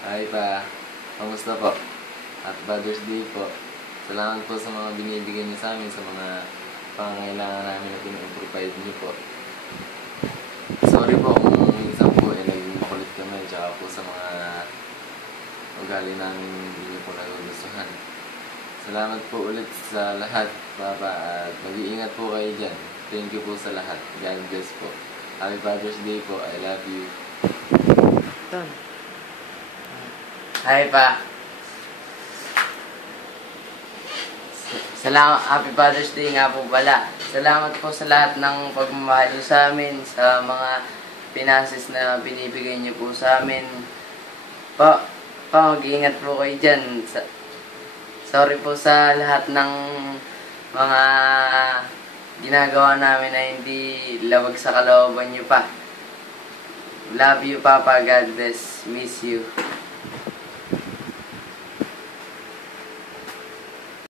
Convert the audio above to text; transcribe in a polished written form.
Hi pa. Kamusta po? At Father's Day po. Salamat po sa mga binibigyan niyo sa amin, sa mga pangangailangan namin na pin-provide niyo po. Sorry po kung minsan po naging makulit kami, tsaka po sa mga ugali namin hindi niyo po nagugustuhan. Salamat po ulit sa lahat, Papa, at mag-iingat po kayo dyan. Thank you po sa lahat. God bless po. Happy Father's Day po. I love you. Hi pa. Salamat, Happy Father's Day nga po pala. Salamat po sa lahat ng pagmamahal niyo sa amin, sa mga finances na binibigay niyo po sa amin. Mag-iingat po kayo dyan. Sorry po sa lahat ng mga ginagawa namin na hindi labag sa kalooban niyo pa. Love you, Papa. God bless. Miss you.